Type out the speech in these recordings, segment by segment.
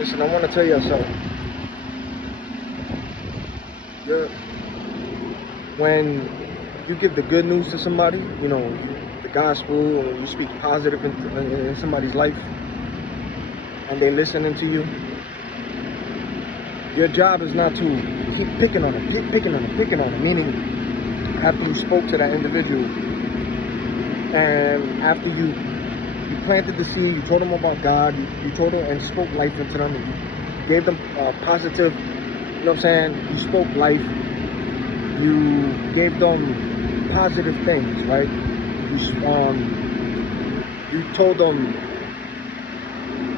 Listen, I want to tell you something. When you give the good news to somebody, you know, the gospel, or you speak positive in somebody's life, and they listening to you, your job is not to keep picking on them, meaning after you spoke to that individual, and after you planted the seed, you told them about God, you told them and spoke life into them, and you gave them positive, you know what I'm saying, you spoke life, you gave them positive things, right? You told them,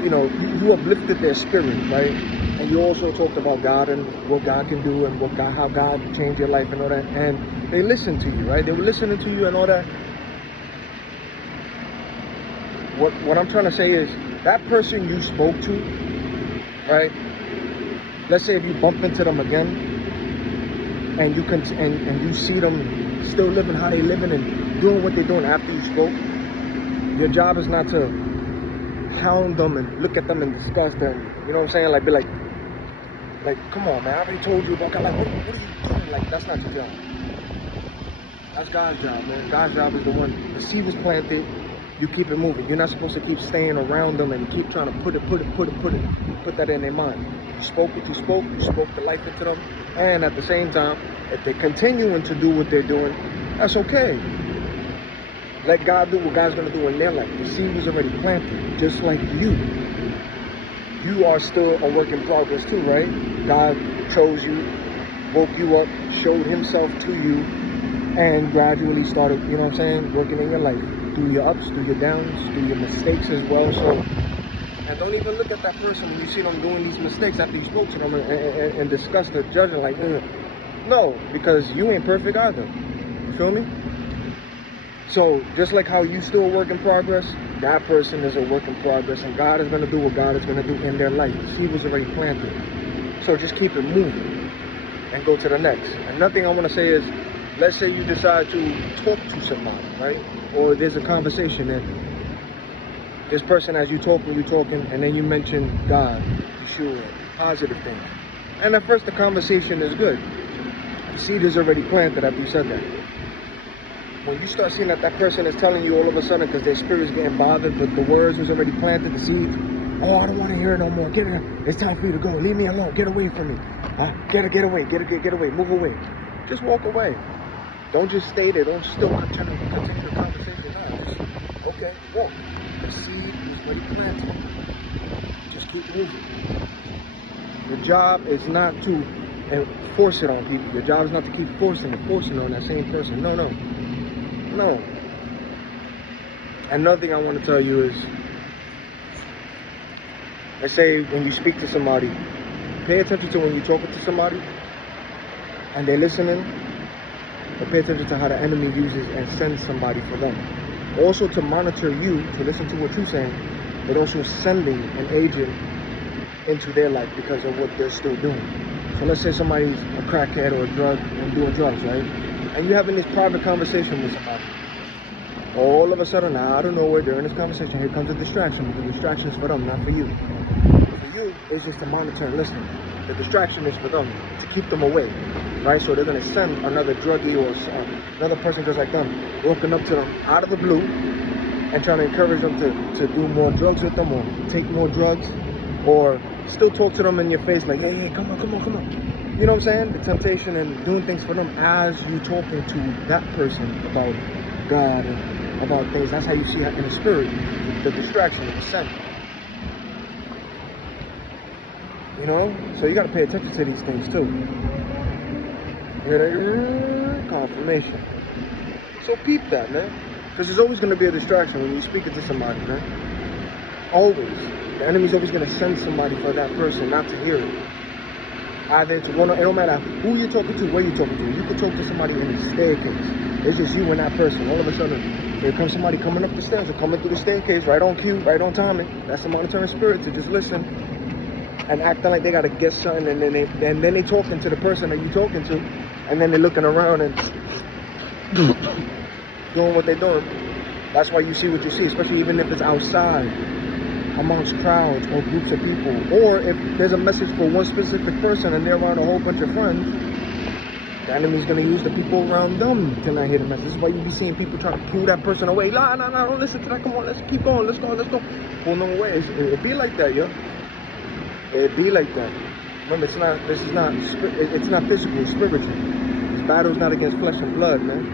you know, you uplifted their spirit, right? And you also talked about God and what God can do and how God changed your life and all that. And they listened to you, right? They were listening to you and all that. What I'm trying to say is that person you spoke to, right? Let's say if you bump into them again, and you can and you see them still living how they living and doing what they're doing after you spoke, your job is not to hound them and look at them and disgust them. You know what I'm saying? Like, be like, come on, man, I already told you about God. Like, what are you doing? Like, that's not your job. That's God's job, man. God's job is the one. The seed was planted. You keep it moving. You're not supposed to keep staying around them and keep trying to put that in their mind. You spoke what you spoke. You spoke the life into them. And at the same time, if they're continuing to do what they're doing, that's okay. Let God do what God's going to do in their life. The seed was already planted, just like you. You are still a work in progress too, right? God chose you, woke you up, showed himself to you, and gradually started, you know what I'm saying, working in your life. Through your ups, through your downs, through your mistakes as well. So, and don't even look at that person when you see them doing these mistakes after you spoke to them and discuss the judging like, no, because you ain't perfect either. You feel me? So just like how you still a work in progress, that person is a work in progress, and God is going to do what God is going to do in their life. The seed was already planted. So just keep it moving and go to the next. Another thing I want to say is, let's say you decide to talk to somebody, right? Or there's a conversation and this person, as you talking, and then you mention God, Yeshua, positive things. And at first the conversation is good. The seed is already planted after you said that. When you start seeing that person is telling you all of a sudden, because their spirit's getting bothered, but the words was already planted, the seed, oh, I don't want to hear it no more. Get it. It's time for you to go. Leave me alone. Get away from me. Get away. Get away. Move away. Just walk away. Don't just stay there. Don't still continue the conversation. No, just, okay, walk. The seed is already planted. Just keep moving. Your job is not to force it on people. Your job is not to keep forcing on that same person. No. Another thing I want to tell you is, let's say when you speak to somebody, pay attention to when you're talking to somebody and they're listening, but pay attention to how the enemy uses and sends somebody for them. Also to monitor you, to listen to what you're saying, but also sending an agent into their life because of what they're still doing. So let's say somebody's a crackhead or a drug and doing drugs, right? And you're having this private conversation with somebody. All of a sudden, out of nowhere, during this conversation, here comes a distraction. But the distraction is for them, not for you. For you, it's just to monitor and listen. The distraction is for them, to keep them away, right? So they're going to send another druggie or another person just like them, walking up to them out of the blue and trying to encourage them to do more drugs with them or take more drugs, or still talk to them in your face like, hey, come on. You know what I'm saying? The temptation and doing things for them as you talking to that person about God and about things. That's how you see it in the spirit, the distraction, the sin. You know? So you got to pay attention to these things too. Confirmation. So peep that, man. Because there's always going to be a distraction when you're speaking to somebody, man. Always. The enemy's always going to send somebody for that person not to hear it. Either it's one, it don't matter who you're talking to, where you're talking to. You could talk to somebody in the staircase. It's just you and that person. All of a sudden, here comes somebody coming up the stairs or coming through the staircase, right on cue, right on timing. That's the monitoring spirit, to just listen and acting like they got to guess something, and then they talking to the person that you're talking to, and then they're looking around and doing what they're doing. That's why you see what you see, especially even if it's outside. amongst crowds or groups of people, or if there's a message for one specific person and they're around a whole bunch of friends, the enemy's gonna use the people around them to not hear the message. This is why you be seeing people trying to pull that person away. Nah, don't listen to that. Come on, let's keep going. Let's go. Pull them away. It be like that, yo. It be like that. Remember, it's not physical, it's spiritual. This battle's not against flesh and blood, man.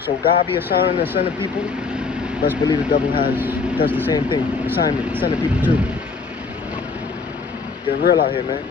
So God be assigning and sending people. Best believe the devil does the same thing. Assignment, sending people too. Getting real out here, man.